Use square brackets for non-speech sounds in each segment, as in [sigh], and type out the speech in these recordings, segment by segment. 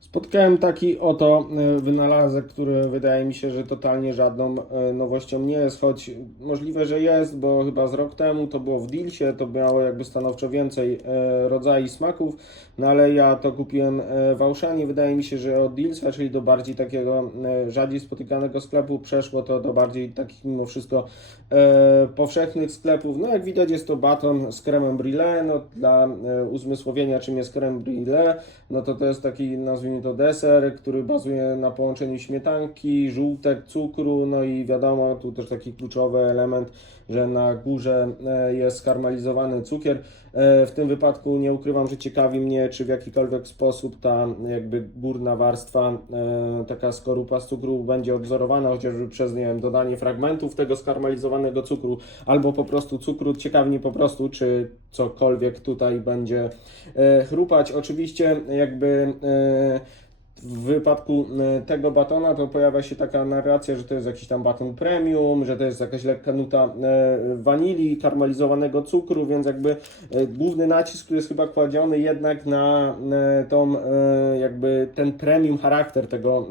Spotkałem taki oto e, wynalazek, który wydaje mi się, że totalnie żadną e, nowością nie jest, choć możliwe, że jest, bo chyba z rok temu to było w Dealsie, to miało jakby stanowczo więcej e, rodzajów smaków, no ale ja to kupiłem w Auszanie, wydaje mi się, że od Dealsa, czyli do bardziej takiego rzadziej spotykanego sklepu przeszło to do bardziej takich mimo wszystko powszechnych sklepów. No jak widać jest to baton z kremem brûlée, no dla uzmysłowienia czym jest krem brûlée, no to to jest taki nazwijmy to deser, który bazuje na połączeniu śmietanki, żółtek, cukru, no i wiadomo, tu też taki kluczowy element, że na górze e, jest skarmelizowany cukier. E, W tym wypadku nie ukrywam, że ciekawi mnie, czy w jakikolwiek sposób ta jakby górna warstwa, e, taka skorupa z cukru będzie odwzorowana, chociażby przez, nie wiem, dodanie fragmentów tego skarmelizowanego cukru, albo po prostu cukru. Ciekawi mnie po prostu, czy cokolwiek tutaj będzie chrupać. Oczywiście jakby w wypadku e, tego batona to pojawia się taka narracja, że to jest jakiś tam baton premium, że to jest jakaś lekka nuta e, wanilii, karmelizowanego cukru, więc jakby e, główny nacisk jest chyba kładziony jednak na tą jakby ten premium charakter tego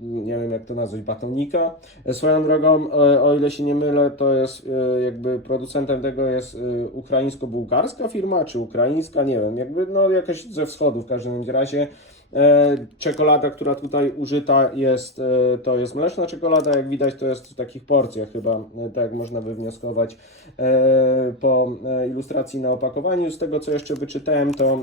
nie wiem jak to nazwać, batonika. Swoją drogą, e, o ile się nie mylę, to jest e, jakby producentem tego jest e, ukraińsko-bułgarska firma, czy ukraińska, nie wiem, jakby no jakaś ze wschodu w każdym razie. E, Czekolada, która tutaj użyta jest, e, to jest mleczna czekolada, jak widać to jest w takich porcjach chyba, e, tak można wywnioskować po ilustracji na opakowaniu. Z tego co jeszcze wyczytałem, to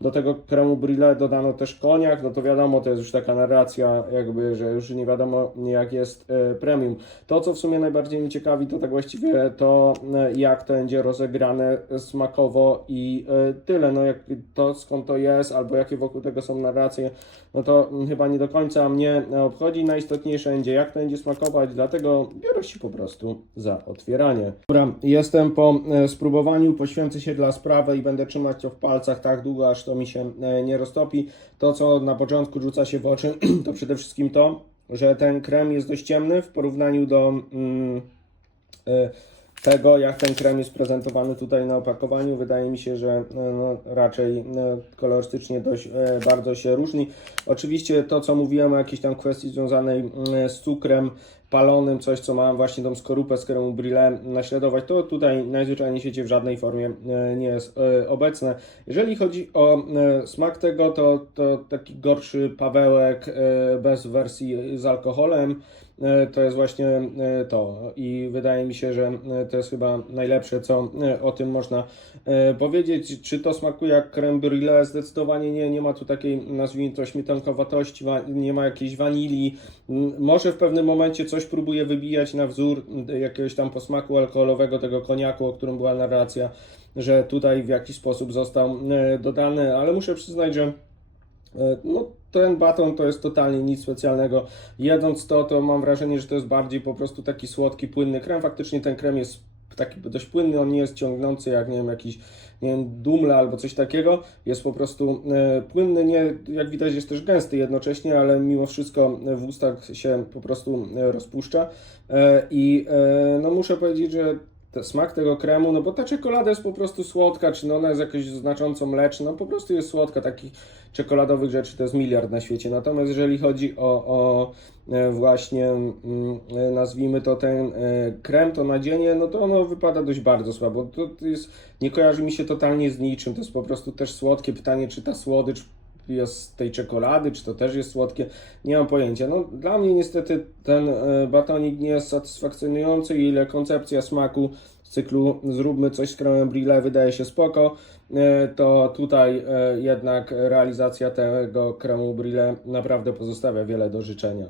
do tego kremu brûlée dodano też koniak, no to wiadomo, to jest już taka narracja jakby, że już nie wiadomo jak jest premium. To co w sumie najbardziej mnie ciekawi to tak właściwie to jak to będzie rozegrane smakowo i tyle, no jak to skąd to jest albo jakie wokół tego są narracje, no to chyba nie do końca mnie obchodzi. Najistotniejsze będzie jak to będzie smakować, dlatego biorę się po prostu za otwieranie. Dobra, jestem po e, spróbowaniu, poświęcę się dla sprawy i będę trzymać to w palcach tak długo, aż to mi się e, nie roztopi. To, co na początku rzuca się w oczy, [clears throat] to przede wszystkim to, że ten krem jest dość ciemny w porównaniu do mm, e, tego, jak ten krem jest prezentowany tutaj na opakowaniu. Wydaje mi się, że e, no, raczej e, kolorystycznie dość e, bardzo się różni. Oczywiście to, co mówiłem o jakiejś tam kwestii związanej mm, z cukrem palonym, coś, co ma właśnie tą skorupę z kremu brûlée naśladować, to tutaj najzwyczajniej w świecie w żadnej formie e, nie jest e, obecne. Jeżeli chodzi o e, smak tego, to, to taki gorszy pawełek bez wersji z alkoholem. To jest właśnie to i wydaje mi się, że to jest chyba najlepsze, co o tym można powiedzieć. Czy to smakuje jak creme brulee? Zdecydowanie nie, nie ma tu takiej, nazwijmy to, śmietankowatości, wa- nie ma jakiejś wanilii. Może w pewnym momencie coś próbuje wybijać na wzór jakiegoś tam posmaku alkoholowego, tego koniaku, o którym była narracja, że tutaj w jakiś sposób został e, dodany, ale muszę przyznać, że E, No, ten baton to jest totalnie nic specjalnego. Jedząc to, to mam wrażenie, że to jest bardziej po prostu taki słodki, płynny krem. Faktycznie ten krem jest taki dość płynny, on nie jest ciągnący jak, nie wiem, jakiś, nie wiem, dumle albo coś takiego. Jest po prostu e, płynny, nie, jak widać jest też gęsty jednocześnie, ale mimo wszystko w ustach się po prostu e, rozpuszcza. E, I e, no muszę powiedzieć, że smak tego kremu, no bo ta czekolada jest po prostu słodka, czy no ona jest jakoś znacząco mleczna, no po prostu jest słodka, takich czekoladowych rzeczy to jest miliard na świecie. Natomiast jeżeli chodzi o, o e, właśnie, mm, e, nazwijmy to ten e, krem, to nadzienie, no to ono wypada dość bardzo słabo. To, to jest, nie kojarzy mi się totalnie z niczym, to jest po prostu też słodkie. Pytanie, czy ta słodycz jest tej czekolady, czy to też jest słodkie, nie mam pojęcia. No, dla mnie niestety ten e, batonik nie jest satysfakcjonujący, ile koncepcja smaku z cyklu zróbmy coś z kremem brûlée wydaje się spoko, e, to tutaj e, jednak realizacja tego kremu brûlée naprawdę pozostawia wiele do życzenia.